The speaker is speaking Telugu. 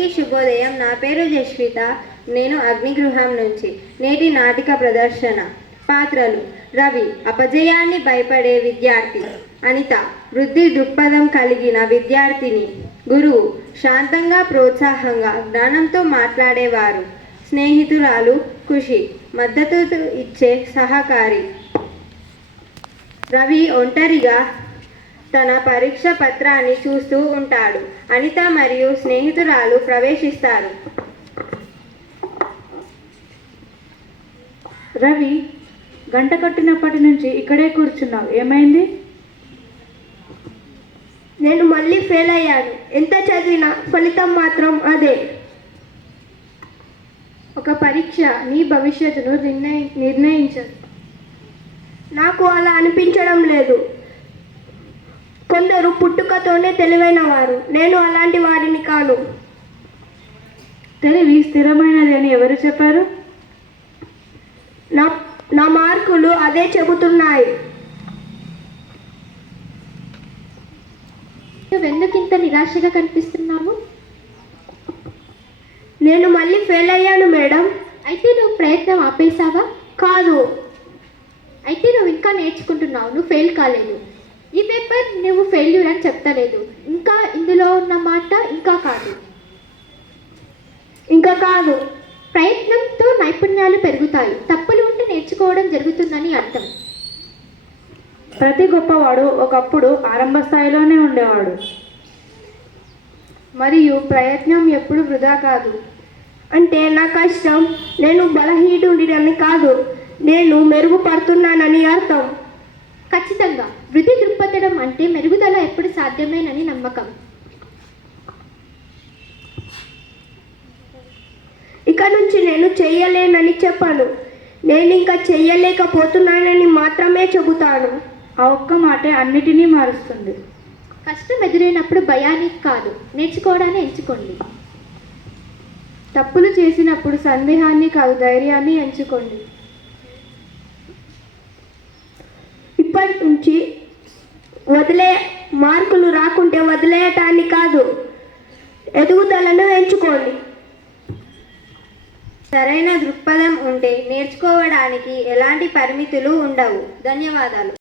అందరికీ శుభోదయం. నా పేరు జస్విత. నేను అగ్నిగృహం నుంచి. నేటి నాటిక ప్రదర్శన. పాత్రలు: రవి అపజయాన్ని భయపడే విద్యార్థి, అనిత వృద్ధి దృక్పథం కలిగిన విద్యార్థిని, గురువు శాంతంగా ప్రోత్సాహంగా జ్ఞానంతో మాట్లాడేవారు, స్నేహితురాలు ఖుషి మద్దతు ఇచ్చే సహకారి. రవి ఒంటరిగా తన పరీక్ష పత్రాన్ని చూస్తూ ఉంటాడు. అనిత మరియు స్నేహితురాలు ప్రవేశిస్తారు. రవి, గంట కట్టినప్పటి నుంచి ఇక్కడే కూర్చున్నావు, ఏమైంది? నేను మళ్ళీ ఫెయిల్ అయ్యాను. ఎంత చదివినా ఫలితం మాత్రం అదే. ఒక పరీక్ష నీ భవిష్యత్తును నిర్ణయించదు. నాకు అలా అనిపించడం లేదు. కొందరు పుట్టుకతోనే తెలివైన వారు. నేను అలాంటి వాడిని కాను. తెలివి స్థిరమైనది అని ఎవరు చెప్పారు? నా మార్కులు అదే చెబుతున్నాయి. నువ్వెందుకింత నిరాశగా కనిపిస్తున్నావు? నేను మళ్ళీ ఫెయిల్ అయ్యాను మేడం. అయితే నువ్వు ప్రయత్నం ఆపేశావా? కాదు. అయితే నువ్వు ఇంకా నేర్చుకుంటున్నావు. నువ్వు ఫెయిల్ కాలేదు. ఈ పేపర్ నువ్వు ఫెయిల్యూర్ అని చెప్తలేదు. ఇంకా ఇందులో ఉన్న మాట ఇంకా కాదు. ఇంకా కాదు. ప్రయత్నంతో నైపుణ్యాలు పెరుగుతాయి. తప్పులు ఉంటే నేర్చుకోవడం జరుగుతుందని అర్థం. ప్రతి గొప్పవాడు ఒకప్పుడు ఆరంభ స్థాయిలోనే ఉండేవాడు. మరియు ప్రయత్నం ఎప్పుడు వృధా కాదు. అంటే నా కష్టం నేను బలహీనుడినని కాదు, నేను మెరుగుపడుతున్నానని అర్థం. ఖచ్చితంగా. వృద్ధి దృక్పథం అంటే మెరుగుదల ఎప్పుడు సాధ్యమేనని నమ్మకం. ఇక నుంచి నేను చెయ్యలేనని చెప్పను. నేను ఇంకా చెయ్యలేకపోతున్నానని మాత్రమే చెబుతాను. ఆ ఒక్క మాటే అన్నిటినీ మారుస్తుంది. కష్టం ఎదురైనప్పుడు భయానికి కాదు, నేర్చుకోవడాన్ని ఎంచుకోండి. తప్పులు చేసినప్పుడు సందేహాన్ని కాదు, ధైర్యాన్ని ఎంచుకోండి. ఇప్పటి నుంచి మార్కులు రాకుంటే వదిలేయటాన్ని కాదు, ఎదుగుదలను ఎంచుకోండి. సరైన దృక్పథం ఉంటే నేర్చుకోవడానికి ఎలాంటి పరిమితులు ఉండవు. ధన్యవాదాలు.